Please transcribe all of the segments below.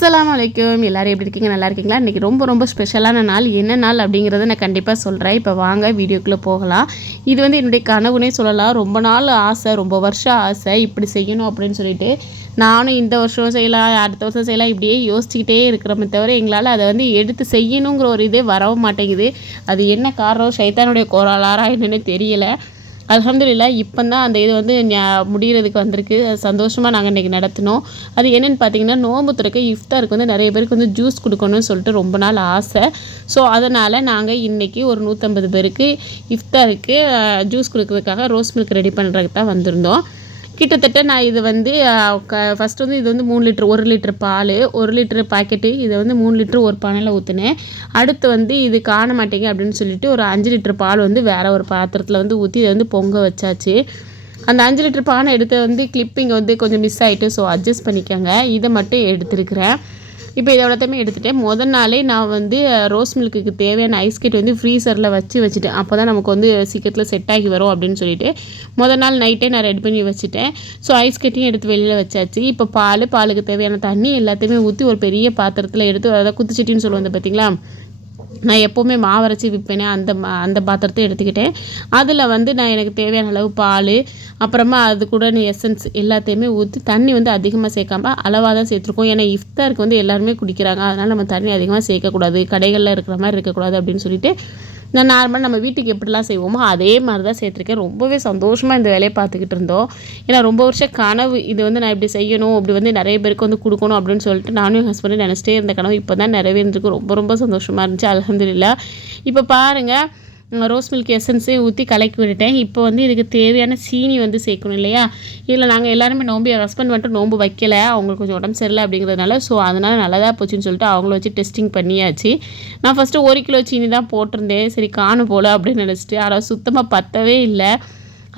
அஸ்லாம் வலைக்கும் எல்லோரும் எப்படி இருக்கீங்க? நல்லா இருக்கீங்களா? இன்றைக்கி ரொம்ப ரொம்ப ஸ்பெஷலான நாள். என்ன நாள் அப்படிங்கிறத நான் கண்டிப்பாக சொல்கிறேன் இப்போ வாங்க வீடியோக்குள்ளே போகலாம். இது வந்து என்னுடைய கனவுனே சொல்லலாம். ரொம்ப நாள் ஆசை ரொம்ப வருஷம் ஆசை. இப்படி செய்யணும் அப்படின்னு சொல்லிட்டு நானும் இந்த வருஷம் செய்யலாம் அடுத்த வருஷம் செய்யலாம். இப்படியே யோசிச்சுக்கிட்டே இருக்கிறோமே தவிர எங்களால் அதை வந்து எடுத்து செய்யணுங்கிற ஒரு இதே வரவும் மாட்டேங்குது. அது என்ன காரணம்? சைத்தானுடைய கோராளாரா என்னென்னு தெரியலை. அலமதுல்லா இப்போ தான் அந்த இது வந்து முடிகிறதுக்கு வந்திருக்கு. சந்தோஷமாக நாங்கள் இன்றைக்கி நடத்தினோம். அது என்னென்னு பார்த்தீங்கன்னா நோம்பு துறக்க இஃப்தாருக்கு வந்து நிறைய பேருக்கு வந்து ஜூஸ் கொடுக்கணும்னு சொல்லிட்டு ரொம்ப நாள் ஆசை. ஸோ அதனால் நாங்கள் இன்றைக்கி ஒரு நூற்றம்பது பேருக்கு இஃப்தாருக்கு ஜூஸ் கொடுக்கறதுக்காக ரோஸ் மில்க் ரெடி பண்ணுறதுக்கு தான் வந்திருந்தோம். கிட்டத்தட்ட நான் இது வந்து க ஃபஸ்ட்டு வந்து இது வந்து மூணு லிட்ரு ஒரு லிட்ரு பால் ஒரு லிட்ரு பாக்கெட்டு இதை வந்து மூணு லிட்ரு ஒரு பானையில் ஊற்றினேன் அடுத்து வந்து இது காண மாட்டேங்க அப்படின்னு சொல்லிட்டு ஒரு அஞ்சு லிட்ரு பால் வந்து வேறு ஒரு பாத்திரத்தில் வந்து ஊற்றி இதை வந்து பொங்க வச்சாச்சு. அந்த அஞ்சு லிட்ரு பானை எடுத்து வந்து கிளிப்பிங் வந்து கொஞ்சம் மிஸ் ஆகிட்டு ஸோ அட்ஜஸ்ட் பண்ணிக்கோங்க. இதை மட்டும் எடுத்துருக்கிறேன். இப்போ இதை எவ்வளோத்தையுமே எடுத்துகிட்டேன் முதல் நாளே நான் வந்து ரோஸ் மில்க்குக்கு தேவையான ஐஸ் கட் வந்து ஃப்ரீசரில் வச்சு வச்சுட்டேன். அப்போ தான் நமக்கு வந்து சீக்கிரத்தில் செட் ஆகி வரும் அப்படின்னு சொல்லிட்டு முதல் நாள் நைட்டே நான் ரெடி பண்ணி வச்சுட்டேன். ஸோ ஐஸ் கட்டியும் எடுத்து வெளியில் வச்சாச்சு. இப்போ பால் பாலுக்கு தேவையான தண்ணி எல்லாத்தையுமே ஊற்றி ஒரு பெரிய பாத்திரத்தில் எடுத்து அதாவது குத்துச்சட்டின்னு சொல்லுவாங்க பார்த்தீங்களா நான் எப்போவுமே மாவரைச்சி விற்பேனே அந்த அந்த பாத்திரத்தை எடுத்துக்கிட்டேன். அதில் வந்து நான் எனக்கு தேவையான அளவு பால் அப்புறமா அது கூட எசன்ஸ் எல்லாத்தையுமே ஊற்றி தண்ணி வந்து அதிகமாக சேர்க்காம அளவாக தான் சேர்த்துருக்கோம். ஏன்னா இஃப்தாருக்கு வந்து எல்லாருமே குடிக்கிறாங்க. அதனால் நம்ம தண்ணி அதிகமாக சேர்க்கக்கூடாது. கடைகளில் இருக்கிற மாதிரி இருக்கக்கூடாது அப்படின்னு சொல்லிட்டு நான் நார்மலாக நம்ம வீட்டுக்கு எப்படிலாம் செய்வோமோ அதே மாதிரி தான் சேர்த்துருக்கேன். ரொம்பவே சந்தோஷமாக இந்த வேலையை பார்த்துக்கிட்டு இருந்தோம். ஏன்னா ரொம்ப வருஷம் கனவு. இது வந்து நான் இப்படி செய்யணும் அப்படி வந்து நிறைய பேருக்கு வந்து கொடுக்கணும் அப்படின்னு சொல்லிட்டு நானும் என் ஹஸ்பண்டும் நினச்சிட்டே இருந்த கனவு இப்போ தான் நிறைவேறிருக்கு ரொம்ப ரொம்ப சந்தோஷமாக இருந்துச்சு. அலகந்தில்லா இப்போ பாருங்கள் ரோஸ் மில்க் எசன்ஸே ஊற்றி கலக்கி விட்டுட்டேன். இப்போ வந்து இதுக்கு தேவையான சீனி வந்து சேர்க்கணும் இல்லையா? இதில் நாங்கள் எல்லாருமே நோம்பு என் ஹஸ்பண்ட் வந்துட்டு நோம்பு வைக்கலை. அவங்களுக்கு கொஞ்சம் உடம்பு சரியில்லை அப்படிங்கிறதுனால ஸோ அதனால் நல்லதாக போச்சுன்னு சொல்லிட்டு அவங்கள வச்சு டெஸ்டிங் பண்ணியாச்சு. நான் ஃபஸ்ட்டு ஒரு கிலோ சீனி தான் போட்டிருந்தேன். சரி காணும் போல் அப்படின்னு நினச்சிட்டு ஆனால் சுத்தமாக பத்தவே இல்லை.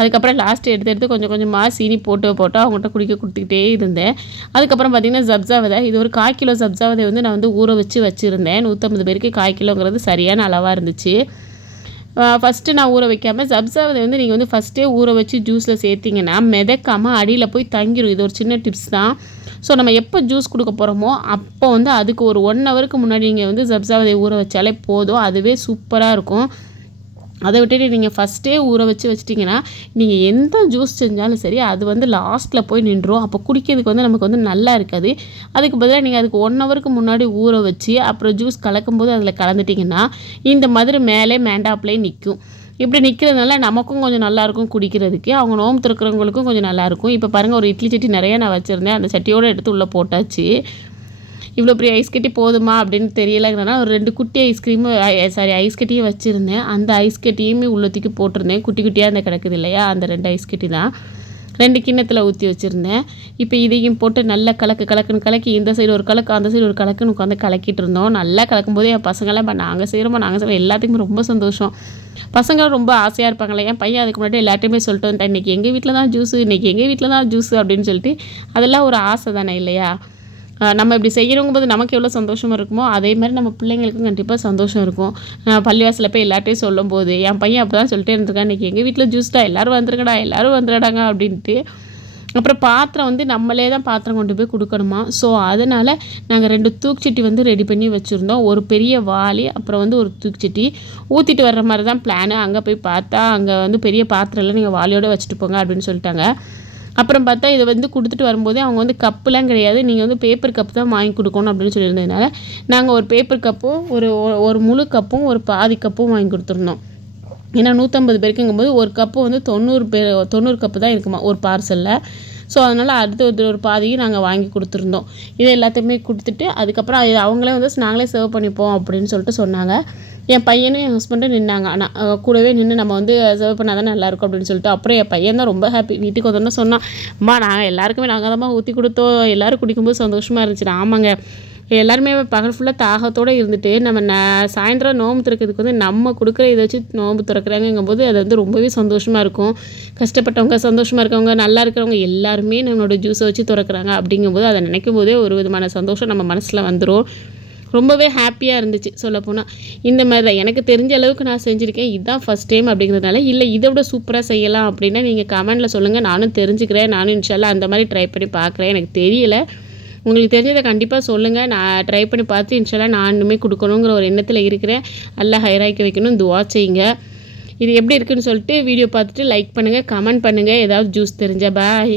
அதுக்கப்புறம் லாஸ்ட் எடுத்து எடுத்து கொஞ்சம் கொஞ்சமாக சீனி போட்டு போட்டு அவங்கள்ட்ட குடிக்க கொடுத்துக்கிட்டே இருந்தேன். அதுக்கப்புறம் பார்த்திங்கன்னா ஜப்ஜாவதை இது ஒரு கால் கிலோ ஜப்ஜாவதை வந்து நான் வந்து ஊற வச்சு வச்சுருந்தேன். நூற்றம்பது பேருக்கு கால் கிலோங்கிறது சரியான அளவாக இருந்துச்சு. ஃபஸ்ட்டு நான் ஊற வைக்காமல் சப்ஸாவதை வந்து நீங்கள் வந்து ஃபஸ்ட்டே ஊற வச்சு ஜூஸில் சேர்த்திங்கன்னா மிதக்காமல் அடியில் போய் தங்கிடும் இது ஒரு சின்ன டிப்ஸ் தான். ஸோ நம்ம எப்போ ஜூஸ் கொடுக்க போகிறோமோ அப்போ வந்து அதுக்கு ஒரு ஒன் ஹவருக்கு முன்னாடி நீங்கள் வந்து சப்ஸாவதை ஊற வச்சாலே போதும். அதுவே சூப்பராக இருக்கும். அதை விட்டுட்டு நீங்கள் ஃபஸ்ட்டே ஊற வச்சு வச்சிட்டிங்கன்னா நீங்கள் எந்த ஜூஸ் செஞ்சாலும் சரி அது வந்து லாஸ்ட்டில் போய் நின்றுடும் அப்போ குடிக்கிறதுக்கு வந்து நமக்கு வந்து நல்லா இருக்காது. அதுக்கு பதிலாக நீங்கள் அதுக்கு ஒன் ஹவருக்கு முன்னாடி ஊற வச்சு அப்புறம் ஜூஸ் கலக்கும்போது அதில் கலந்துட்டிங்கன்னா இந்த மாதிரி மேலே மேண்டாப்லேயே நிற்கும் இப்படி நிற்கிறதுனால நமக்கும் கொஞ்சம் நல்லாயிருக்கும் குடிக்கிறதுக்கு. அவங்க நோம்பு திறக்கிறவங்களுக்கும் கொஞ்சம் நல்லாயிருக்கும் இப்போ பாருங்கள் ஒரு இட்லி சட்டி நிறைய நான் வச்சுருந்தேன். அந்த சட்டியோடு எடுத்து உள்ளே போட்டாச்சு. இவ்வளோ பெரிய ஐஸ் கட்டி போதுமா அப்படின்னு தெரியலைங்கிறனால ஒரு ரெண்டு குட்டி ஐஸ்கிரீமு சாரி ஐஸ் கட்டியும் வச்சுருந்தேன். அந்த ஐஸ் கட்டியுமே உள்ளத்துக்கு போட்டிருந்தேன். குட்டி குட்டியாக அந்த கிடக்குது இல்லையா? அந்த ரெண்டு ஐஸ் கட்டி தான். ரெண்டு கிண்ணத்தில் ஊற்றி வச்சுருந்தேன். இப்போ இதையும் போட்டு நல்லா கலக்கு கலக்குன்னு கலக்கி இந்த சைடு ஒரு கலக்கு அந்த சைடு ஒரு கலக்குன்னு உட்காந்து கலக்கிட்டு இருந்தோம். நல்லா கலக்கும்போது என் பசங்களாம் இப்போ நாங்கள் செய்கிறோமோ நாங்கள் செய்கிறோம் எல்லாத்துக்குமே ரொம்ப சந்தோஷம். பசங்களும் ரொம்ப ஆசையாக இருப்பாங்களே என் பையன் அதுக்கு முன்னாடி எல்லாத்தையுமே சொல்லிட்டு வந்துட்டேன். இன்றைக்கி எங்கள் வீட்டில் தான் ஜூஸு இன்றைக்கி எங்கள் வீட்டில் தான் ஜூஸு அப்படின்னு சொல்லிட்டு. அதெல்லாம் ஒரு ஆசை தானே இல்லையா? நம்ம இப்படி செய்கிறவங்க நமக்கு எவ்வளோ சந்தோஷமாக இருக்குமோ அதே மாதிரி நம்ம பிள்ளைங்களுக்கும் கண்டிப்பாக சந்தோஷம் இருக்கும். பள்ளிவாசலில் போய் எல்லாத்தையும் சொல்லும் போது என் பையன் அப்போ தான் சொல்லிட்டே இருந்திருக்கான் இன்றைக்கி எங்கள் வீட்டில் ஜூஸ்டா எல்லோரும் வந்துருக்கடா எல்லோரும் வந்துடாங்க அப்படின்ட்டு. அப்புறம் பாத்திரம் வந்து நம்மளே தான் பாத்திரம் கொண்டு போய் கொடுக்கணுமா? ஸோ அதனால் நாங்கள் ரெண்டு தூக்குச்சட்டி வந்து ரெடி பண்ணி வச்சுருந்தோம். ஒரு பெரிய வாளி அப்புறம் வந்து ஒரு தூக்குச்சட்டி ஊற்றிட்டு வர்ற மாதிரி தான் பிளானு அங்கே போய் பார்த்தா அங்கே வந்து பெரிய பாத்திரம் நீங்கள் வாளியோடு வச்சுட்டு போங்க அப்படின்னு சொல்லிட்டாங்க. அப்புறம் பார்த்தா இதை வந்து கொடுத்துட்டு வரும்போதே அவங்க வந்து கப்புலாம் கிடையாது. நீங்கள் வந்து பேப்பர் கப் தான் வாங்கி கொடுக்கணும் அப்படின்னு சொல்லியிருந்ததுனால நாங்கள் ஒரு பேப்பர் கப்பும் ஒரு ஒரு முழு கப்பும் ஒரு பாதி கப்பும் வாங்கி கொடுத்துருந்தோம். ஏன்னா நூற்றம்பது பேருக்குங்கும்போது ஒரு கப்பு வந்து தொண்ணூறு பேர் தொண்ணூறு கப்பு தான் இருக்குமா ஒரு பார்சலில் ஸோ அதனால் அடுத்த ஒரு ஒரு பாதியும் நாங்கள் வாங்கி கொடுத்துருந்தோம். இதை எல்லாத்தையுமே கொடுத்துட்டு அதுக்கப்புறம் அவங்களே வந்து நாங்களே சர்வ் பண்ணிப்போம் அப்படின்னு சொல்லிட்டு சொன்னாங்க. என் பையனும் என் ஹஸ்பண்டும் நின்னாங்க. ஆனால் கூடவே நின்று நம்ம வந்து சர்வ் பண்ணால் தான் நல்லாயிருக்கும் அப்படின்னு சொல்லிட்டு அப்புறம் என் பையன் தான் ரொம்ப ஹாப்பி வீட்டுக்கு வந்தோன்னு சொன்னான் அம்மா நாங்கள் எல்லாருக்குமே நாங்கள் தான் ஊற்றி கொடுத்தோம். எல்லோரும் குடிக்கும்போது சந்தோஷமாக இருந்துச்சு. ஆமாங்க. எல்லாருமே பகல் ஃபுல்லாக தாகத்தோடு இருந்துட்டு நம்ம ந சாயந்தரம் நோம்பு திறக்கிறதுக்கு வந்து நம்ம கொடுக்குற இதை வச்சு நோம்பு திறக்கிறாங்கங்கும் போது அது வந்து ரொம்பவே சந்தோஷமாக இருக்கும். கஷ்டப்பட்டவங்க சந்தோஷமாக இருக்கவங்க நல்லா இருக்கிறவங்க எல்லாருமே நம்மளோட ஜூஸை வச்சு திறக்கிறாங்க. அப்படிங்கும்போது அதை நினைக்கும் போதே ஒரு விதமான சந்தோஷம் நம்ம மனசில் வந்துடும் ரொம்பவே ஹாப்பியாக இருந்துச்சு சொல்லப்போனால் இந்த மாதிரி தான். எனக்கு தெரிஞ்ச அளவுக்கு நான் செஞ்சுருக்கேன். இதுதான் ஃபஸ்ட் டைம் அப்படிங்கிறதுனால இல்லை இதை விட சூப்பராக செய்யலாம் அப்படின்னா நீங்கள் கமெண்டில் சொல்லுங்கள் நானும் தெரிஞ்சுக்கிறேன். நானும் இன்ஷால்லாம் அந்த மாதிரி ட்ரை பண்ணி பார்க்குறேன். எனக்கு தெரியல. உங்களுக்கு தெரிஞ்சதை கண்டிப்பாக சொல்லுங்கள் நான் ட்ரை பண்ணி பார்த்து இன்ஷால்லாம் நான் இன்னுமே கொடுக்கணுங்கிற ஒரு எண்ணத்தில் இருக்கிறேன். நல்லா ஹைராய்க்க வைக்கணும். துவா செய்யுங்க. இது எப்படி இருக்குன்னு சொல்லிட்டு வீடியோ பார்த்துட்டு லைக் பண்ணுங்கள் கமெண்ட் பண்ணுங்கள் ஏதாவது ஜூஸ் தெரிஞ்சால் பாய்